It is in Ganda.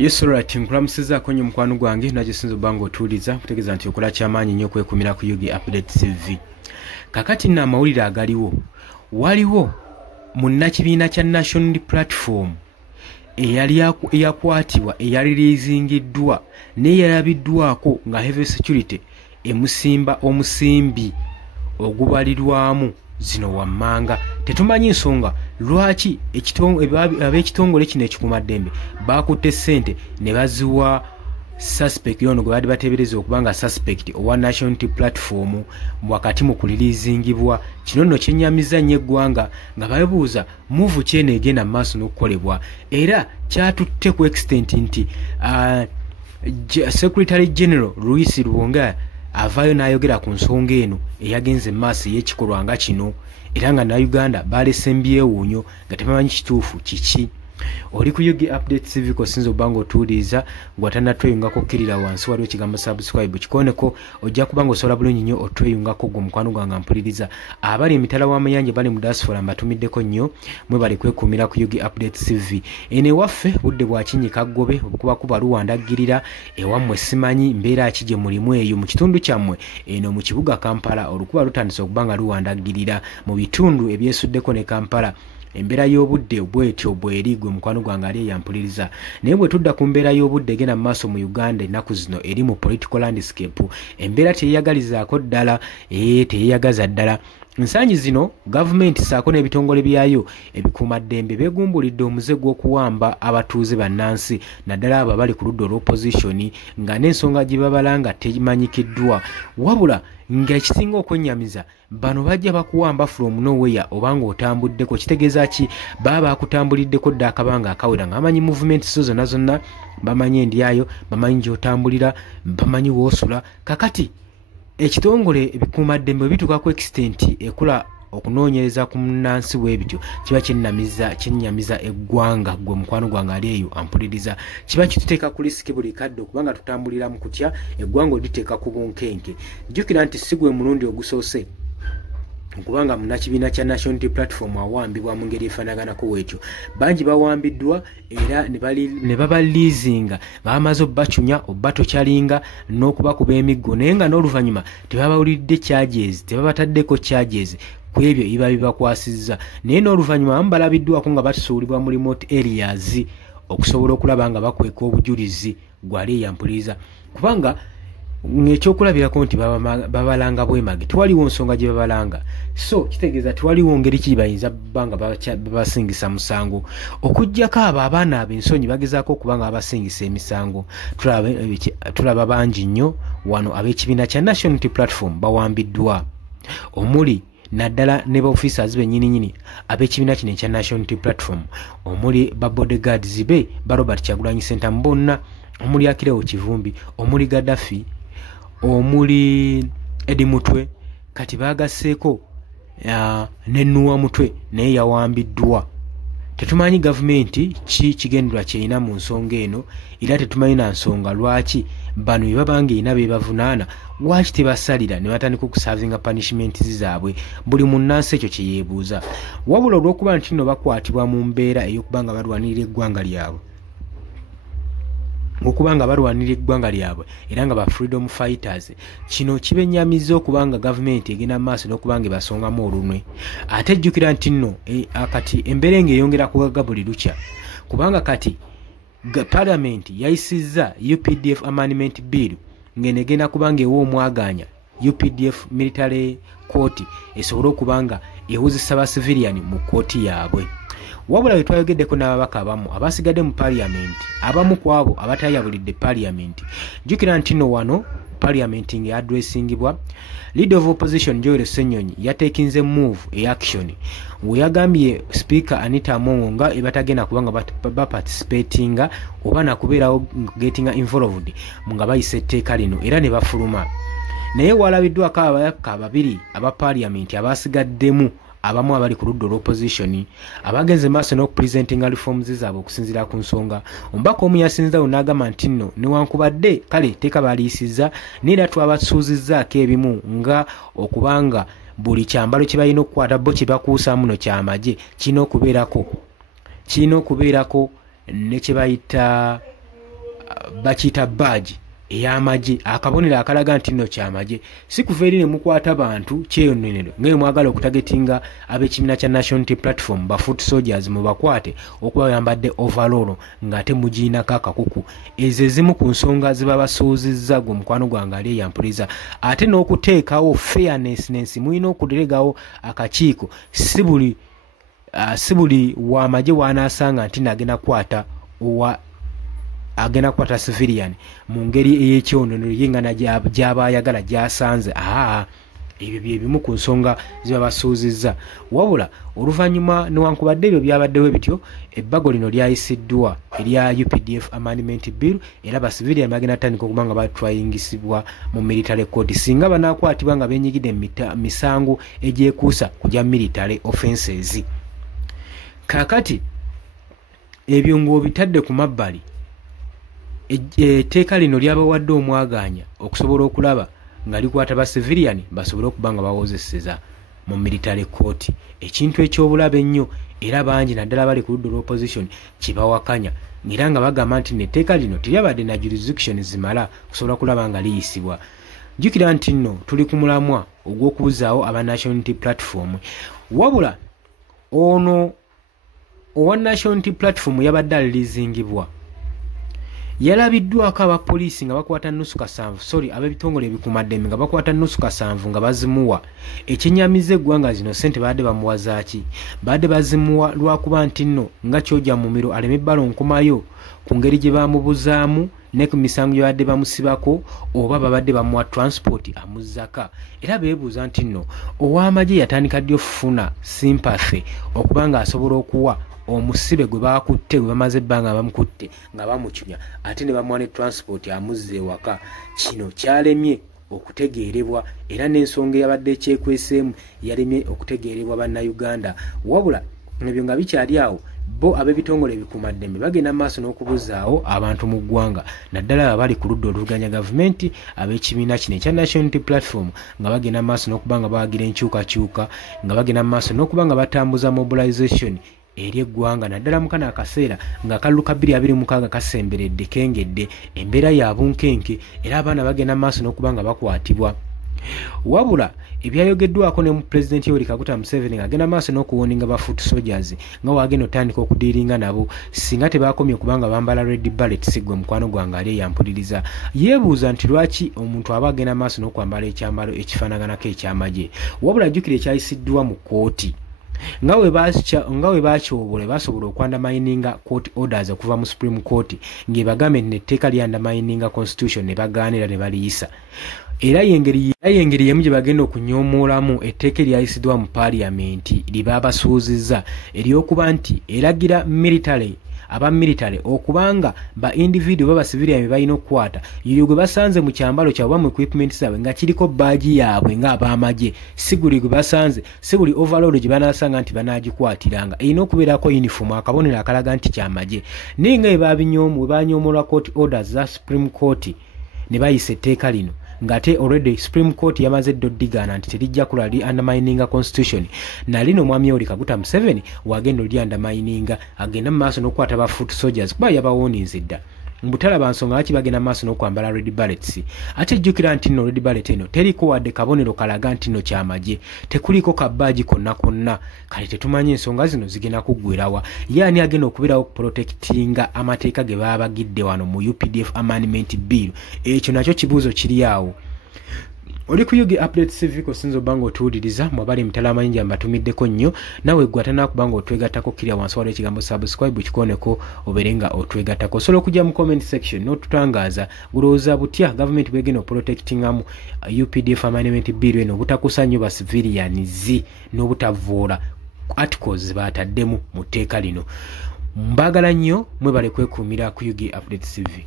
Yes, right. Nkulamusiza kwenye mkwano gwange nagisinzo bango tuliza kutegeza nti okola kyamanyi nnyo kwekumira ku Yugi Update TV. Kakati na mawulire agaliwo. Waliwo munnakibiina kya National Platform eyali yakwatibwa eyalirizingiddwa neyalabiddwako nga Heavy Security emusimba omusimbi ogubalirwamu zino wammanga. Tetumanyi nsonga lwaki ab'ekitongole kino ekikuumaddembe bakutte ssente ne baziwa suspect yono gwe baali bateebereza okubanga suspect owa National Platform wakati mu kuliriizingibwa. Kino nno kyennyamiza nnyo eggwanga nga babuuza move ki eno egenda mu maaso n'okukolebwa, era kyatutte ku extent nti Secretary General Louis Rubonga avayo n'ayogera ku nsonga eno eyagenze maaso y'ekikolwa nga kino, era nga na Uganda balese mbyewuunyo nga tebamanyi kituufu kiki. Oli ku Yugi Update TV ko sinzo bango tuliza gwatana tweyungako kirira wansi waliwo kigambo subscribe kikoneko ojja kubanga osobola bulungi nnyo otweyungako gwe mukwano gwange mpuliriza. Abali emitala w'amayanja bali mu diaspora mbatumiddeko nnyo mwe bali kwekumira ku Yugi Update TV. Ene waffe budde bwakinyika ggobe okuba kuba luwandagirira ewammwe simanyi mbeera ki gye mulimu eyo mu kitundu kyammwe eno mu kibuga Kampala olukuba lutandise okubanga luwandagirira mu bitundu ebyesuddeko ne Kampala. Embeera y'obudde bwetyo bweri gwe mukwano gwange ali yampuliriza. Naye bwe tudda ku mbeera y'obudde genda mu maaso mu Uganda ennaku zino eri mu political landscape, embeera teyeyagalizaako ddala, teyeyagaza ddala. Nsangi zino gavumenti saako n'ebitongole byayo ebikuumaddembe beegumbulidde omuze gw'okuwamba abatuuze bannansi naddala abo abali ku ludda olw'opposition nga n'ensonga gye babalanga temanyikiddwa, wabula nga ekisinga okwennyamiza bano bajja bakuwamba from nowhere obanga otambuddeko. Kitegeeza ki? Baba bakutambuliddeko dda akabanga akawera nga bamanyi movement zo zonna zonna, bamanyi endyayo, bamanyi gy'otambulira, bamanyi w'osula. Kakati ekitongole ebikuumaddembe bituuka ku extent ekula okunoonyereza ku munnansi w'ebityo kiba kyennyamiza eggwanga gwe mukwano gwange ali eyo ampuliriza. Kiba kituteeka ku lisiki buli kadde okubanga tutambulira mu kutya eggwanga oliteeka ku bunkenke. Jjukira nti si gwe mulundi ogusoose okubanga munnakibiina kya National Platform awambibwa mu ngeri efaanaganako bwetyo. Bangi bawambiddwa era ne babaliizinga nga bamaze obbacunya obbatokyalinga n'okubakuba emiggo, naye nga n'oluvannyuma tebabawulidde charges, tebabataddeko charges ku ebyo biba bibakwasizza. Naye n'oluvannyuma bamu balabiddwako nga batusuulibwa mu remote areas okusobola okulaba nga bakweka obujulizi gwali yampuliriza, kubanga ng'ekyokulabirako nti babalanga bwemage tewaliwo nsonga gye babalanga, so kitegeeza tewaliwo ngeri ki bayinza bbanga babasingisa musango. Okuggyako abo abaana ab'ensonyi bagezaako okubanga babasingisa emisango. Tulaba bangi nnyo wano ab'ekibiina kya National Platform bawambiddwa, omuli naddala ne ba-officers bennyininyini ab'ekibiina kino ekya National Platform, omuli ba-bodyguards be ba Robert Kyagulanyi Ssentamu bonna, omuli Akirewo Kivumbi, omuli Gaddafi, omuli Edi Mutwe, kati bagasseeko ne Nuwa Mutwe naye yawambiddwa. Tetumanyi gavumenti ki kigendera kyerina mu nsonga eno, era tetumanyi na nsonga lwaki bano bye babanga erina beebavunaana lwaki tebasalira ne batandika okusavinga punishment zaabwe. Buli munnansi ekyo kye yeebuuza, wabula olw'okuba nti nno bakwatibwa mu mbeera ey'okubanga balwanirira eggwanga lyabwe, okubanga balwanirira eggwanga lyabwe era nga ba freedom fighters. Kino kibennyamiza okubanga gavumenti egenda mu maaso n'okubanga ebasongamu olunwe. Ate jjukira nti nno kati embeera ng'eyongera kugaga buli lukya, kubanga kati Parliament yayisizza UPDF Amendment Bill ng'enegenda kubanga ewa omwaganya UPDF Military Court esobole okubanga ewuzisa ba civilian mu kooti yaabwe. Wabula bwe twayogeddeko n'ababaka abamu abasigadde mu Parliament, abamu ku abo abatayabulidde Parliament. Jjukira nti nno wano Parliament ng'eaddressingibwa, Leader of Opposition Joel Ssenyonyi yateekinze move action we yagambye Speaker Anita Among nga ebatagenda kubanga baparticipatinga oba nakubeerawo getting involved nga bayisa etteeka lino era ne bafuluma. Naye walabiddwako ababaka babiri aba Parliament abasigaddemu, abamu abali ku ludda olw'opposition abagenze maaso n'okupresentinga reforms zaabwe okusinziira ku nsonga. Omubaka omu yasinzawo n'agamba nti nno newankubadde kale teeka baliisizza naye era twabasuuzizzaako ebimu nga okubanga buli kyambalo kye balina okukwata bo kye bakuusa muno kyamagye kirina okubeerako ne kye bayita bakita badge ey'amagye akabonero akalaga nti nno kyamagye si kuva eri ne mukwata bantu kyeyonenero ng'e mwagala okutagetinga ab'ekibiina kya National Unity Platform ba foot soldiers mu bakwate okuba bayambadde overall ng'ate mugiinako akakuku. Ezo ezimu ku nsonga ziba basuuzizza gwe mukwano gwange ali eyampuliza. Ate n'okuteekawo fairness mulina okulegawo akakiiko si buli w'amagye w'anaasanga nti nagenda kwata agenda kwata civilian mu ngeri ey'ekyononero yengana gy'aba ayagala gy'asanze. Ebyo bye bimu ku nsonga ziba basuuzizza. Wabula oluvannyuma newankubadde ebyo byabaddewo bityo, ebbago lino lyayisiddwa erya UPDF Amendment Bill era ba civilian bagenda tandika okuba nga batwayingisibwa mu military court singa banaakwatibwa nga beenyigidde misango egyekuusa kujya military offenses. Kaakati ebyo ng'obitadde ku mabbali, etteeka lino lyabawadde omwaganya okusobola okulaba nga likwata ba civilian basobole okuba nga bawozeseza mu military court, ekintu eky'obulabe ennyo era bangi naddala bali ku ludda olw'opposition kibawakanya era nga bagamba nti netteeka lino teryabadde na jurisdiction zimala kusobola kulaba nga liyisibwa. Jjukira nti nno tuli ku mulamwa ogw'okubuzaawo aba National Unity Platform, wabula ono owa National Unity Platform yabadde alilizingibwa yalabiddwako abapoliisi nga bakwata nusu kasanvu ab'ebitongole ebikuumaddembe nga bakwata nusu kasanvu nga bazimuwa. Ekyennyamiza eggwanga zino ssente baadde bamuwazaaki, baadde bazimuwa lwakuba nti nno nga kyojja mu miro aleme ebbalo nkomayo ku ngeri gye bamubuzaamu ne ku misango gye badde bamusibako oba babadde bamuwa transport amuzzaka. Era beebuuza nti nno ow'amagye yatandika ddi okufuna sympathy okuba nga asobola okuwa omusibe gwe bakutte gwe bamaze ebbanga bamukutte nga bamucunya ate ne bamuwa ne transport amuzza ewaka. Kino kyalemye okutegeerebwa era n'ensonga eyabadde ekyekweseemu yalemye okutegeerebwa bannayuganda. Wabula ebyo nga bikyali awo, bo ab'ebitongole ebikuumaddembe bagenda maaso n'okubuzaawo abantu mu ggwanga naddala abali ku ludda oluvuganya gavumenti ab'ekibiina kino ekya National Unity Platform nga bagenda maaso n'okuba nga bawagira enkyukakyuka, nga bagenda maaso n'okuba nga batambuza mobilization eri eggwanga naddala mu kano akaseera nga akalulu ka 2026 kasemberedde kengedde embeera ya bunkenke era abaana bagenda maaso n'okuba nga bakwatibwa. Wabula ebyayogeddwako ne mu President Yoweri Kaguta Museveni ng'agenda maaso n'okuwoninga ba foot soldiers nga wagenda otandika okudiiringa nabo singa tebakomye kubanga bambala red bullets gwe mukwano gwange ali eyampuliriza. Yeebuuza nti lwaki omuntu aba agenda maaso n'okwambala ekyambalo ekifaanaganako ekyamagye. Wabula ajjukira ekyayisiddwa mu kkooti nga we bakyobole basobola okwandamayininga court orders okuva mu Supreme Court ng'ebagambye netteeka lyandamayininga constitution ne bagaanira ne baliyisa. Era yengeri yemu gye bagenda okunyoomoolamu etteeka eryayisiddwa mu paaliyamenti liba basuuzizza ery'okuba nti eragira aba military okubanga ba individual baba civilian balina okukwata yoyo gwe basanze mu kyambalo kyabwe mu equipment zaabwe nga kiriko baaji yaabwe ng'abamagye si gwe basanze si buli overall gye banaasanga nti banaagikwatiranga erina okubeerako uniform akabonero akalaga nti kyamagye naye nga we banyoomola court orders za Supreme Court ne bayisa etteeka lino ngate already Supreme Court yamaze doddigana nti terijja kula li undermininga constitution na lino mwami Yoweri Kaguta Museveni wagenda li undermininga agenda maaso n'okwata ba foot soldiers kuba yabawooninzidda mbutalaba nsonga lwaki bagenda maaso n'okwambala red bullets. Ate jjukira nti nno red bullet eno teriko wadde kabonero kalaga nti nno kyamagye, tekuliko kabaaji konna konna, kale tetumanyi ensonga zino zigenda kuggwerawa. Yaani agenda okubeerawo protectinga amateeka ge baba bagidde wano mu UPDF Amendment Bill. Ekyo nakyo kibuuzo kiri awo. Oli kuyugi update civic osinzo bango tuwuliriza mwabali mtala amayinja mbatumiddeko nnyo nawe gwatana kubanga otwegattako kiri wansi waliwo ekigambo subscribe kikoneko oberenga otwegattako. Osobola okujja mu comment section n'otutangaaza gulowooza butya government bwegenda protectingamu UPDF Amendment Bill eno obutakusa nnyo ba civilians n'obutavvoola articles baataddemu mu tteeka lino. Mbagala nnyo mwebale kwekuumira kuyugi update civic.